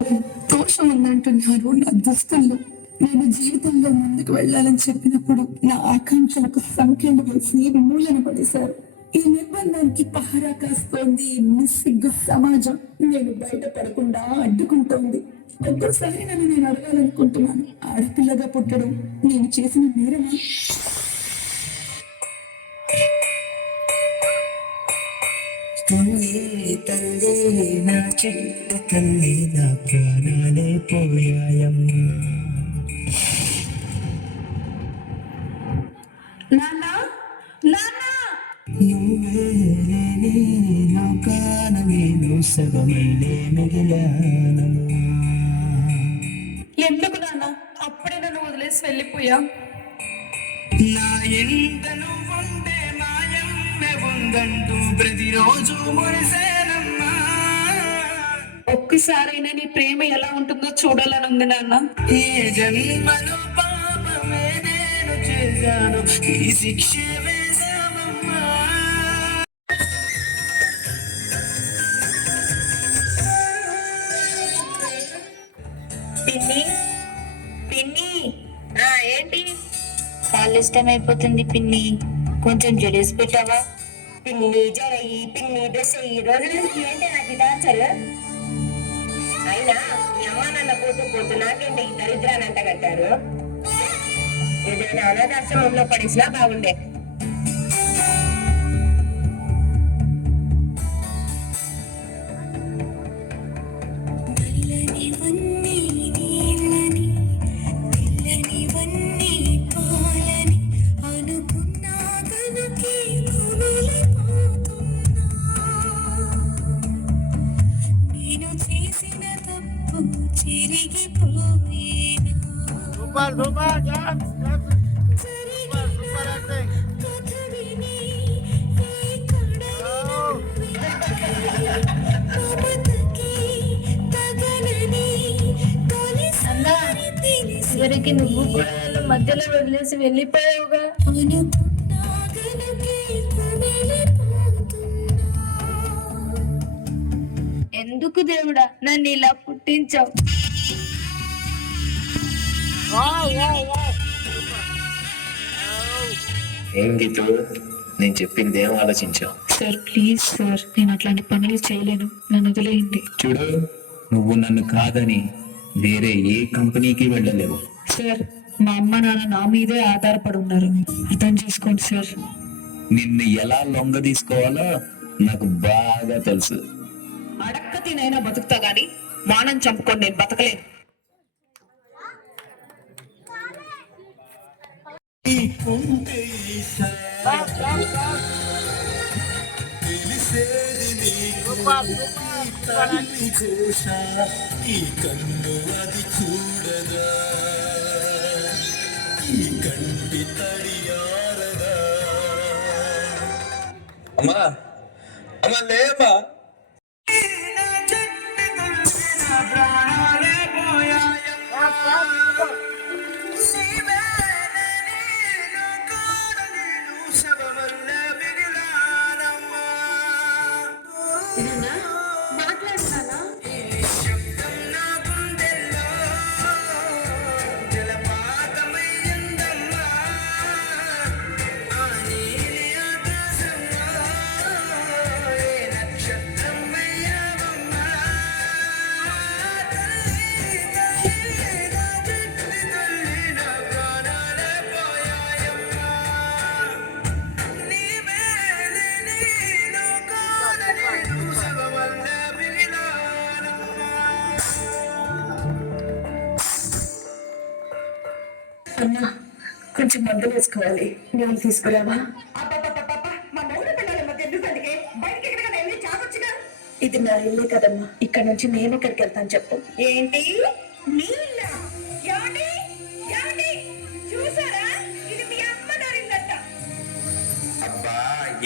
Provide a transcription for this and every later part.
దోషం ఉందంటున్నారు నా దుస్తుల్లో. నేను జీవితంలో ముందుకు వెళ్ళాలని చెప్పినప్పుడు నా ఆకాంక్షలకు సంఖ్యలు వేసి మూలన పడేశారు. ఈ నిర్బంధానికి పహరా కాస్తోంది నిస్సిగ్గు సమాజం. నేను బయటపడకుండా అడ్డుకుంటోంది. ఒక్కసారి నన్ను నేను అడగాలనుకుంటున్నాను, ఆడపిల్లగా పుట్టడం నేను చేసిన నేరమా? తల్లి నా చిట్ట తల్లి నా ప్రాణాలే పోయాయమ్మా. నువ్వే లేని లోకాన నేను సగమల్లే మిగిలానమ్మా. ఎందుకు నాన్న అప్పుడే నన్ను వదిలేసి వెళ్ళిపోయా? నా ఎంత నువ్వుంటే మాయమ్మె ఉందంటూ ప్రతిరోజు మురిసేనమ్మా. ఒక్కసారైనా నీ ప్రేమ ఎలా ఉంటుందో చూడాలని ఉంది నాన్న. ఏ జన్మలో పాపమే నేను చేశాను, ఈ శిక్ష వేశామమ్మా. పిన్ని పిన్ని ఏంటి కాళ్ళు ఇష్టమైపోతుంది పిన్ని, కొంచెం జడేసి పెట్టావా? పిన్ని జడయి పిన్ని డ్రెస్ అయ్యి రోజు నుంచి ఏంటి నాకు టార్చర్? అయినా మీ అమ్మ నాన్న పోతూ నాకేంటి ఈ దరిద్రాన్ని అంట కట్టారు? ఏదైనా అనాథాశ్రమంలో పడేసినా బాగుండే. చివరికి నువ్వు కూడా నన్ను మధ్యలో వదిలేసి వెళ్ళిపోయావుగా. ఎందుకు దేవుడా నన్ను ఇలా పుట్టించావు? ఏం గీతు, నేను చెప్పింది ఏం ఆలోచించావు? సార్ ప్లీజ్ సార్, నేను అట్లాంటి పనులు చేయలేను, నన్ను వదిలేయండి. చూడు, నువ్వు నన్ను కాదని వేరే ఏ కంపెనీకి వెళ్ళలేవు. సార్ మా అమ్మ నాన్న నా మీదే ఆధారపడి ఉన్నారు, అర్థం చేసుకోండి సార్. నిన్ను ఎలా లొంగ తీసుకోవాలో నాకు బాగా తెలుసు. అడక్క తినైనా బతుకుతా గాని మానం చంపుకొని నేను బతకలేను. కన్ను అది చూడదా, ఈ కంటి తడియారదా. అమ్మా అమ్మా లేమ్మా. అన్నా కొంచెం మందులు వేసుకోవాలి, నేను తీసుకురావా? ఇది నా ఇల్లే కదమ్మా, ఇక్కడ నుంచి నేను ఎక్కడికి వెళ్తాను చెప్పు. ఏంటి చూసారా, ఇది మీ అమ్మ దారిందట. అబ్బా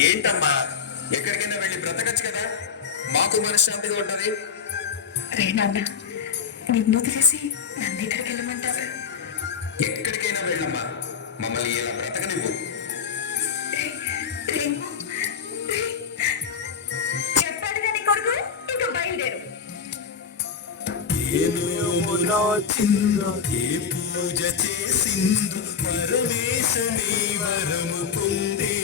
ఏంటమ్మా, ఎక్కడికైనా వెళ్ళి బ్రతకచ్చు కదా, మాకు మనశ్శాంతిగా ఉంటది. రే నాన్న, నిన్ను వదిలేసి నన్ను ఎక్కడికి వెళ్ళమంటారు? ఎక్కడికైనా వెళ్ళమ్మా, మమ్మల్ని ఇలా బ్రతకనివ్వు. చెప్పాడు కానీ కొడుకు, ఇంకా బయలుదేరు. ఏ నోము నోచిందో ఏ పూజ చేసిందో పరమేశని వరము పొందే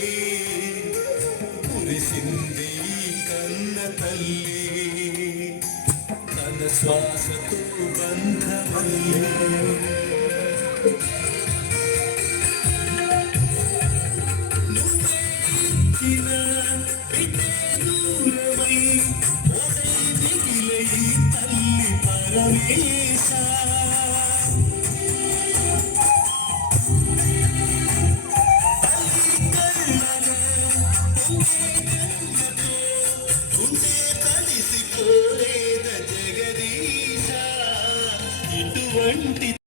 కురిసింది ఈ కన్న తల్లి తన శ్వాసతో బంధమల్లే